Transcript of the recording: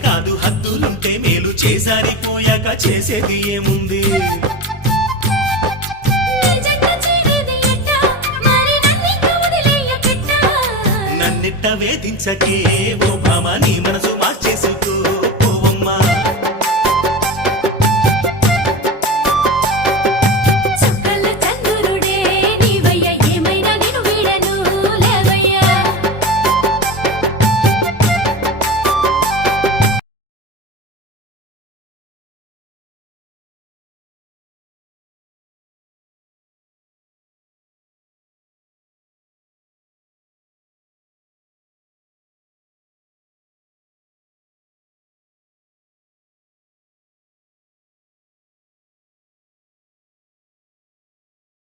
కాదు హద్దులుంటే మేలు చేసారిపోయాక చేసేది ఏముంది నన్నిట్ట వేధించకే ఓ భామ నీ మనసు మార్చే